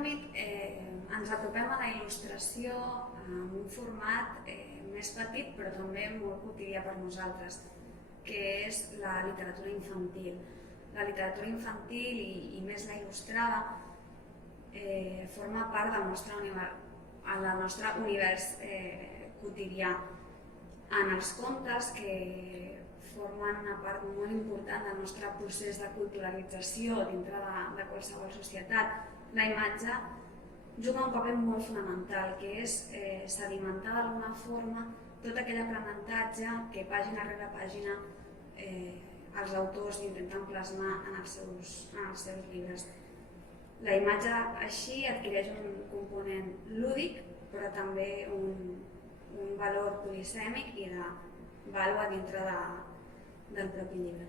àmbit ens apropem a la il·lustració en un format més petit però també molt quotidià per nosaltres, que és la literatura infantil. La literatura infantil i més la il·lustrada forma part del nostre univers quotidià. En els contes, que formen una part molt important del nostre procés de culturalització dintre de qualsevol societat, la imatge juga un paper molt fonamental, que és sedimentar d'alguna forma tot aquell aprenentatge que pàgina rere pàgina els autors intenten plasmar en els seus llibres. La imatge així adquireix un component lúdic, però també un valor polisèmic i de vàlua dintre del propi llibre.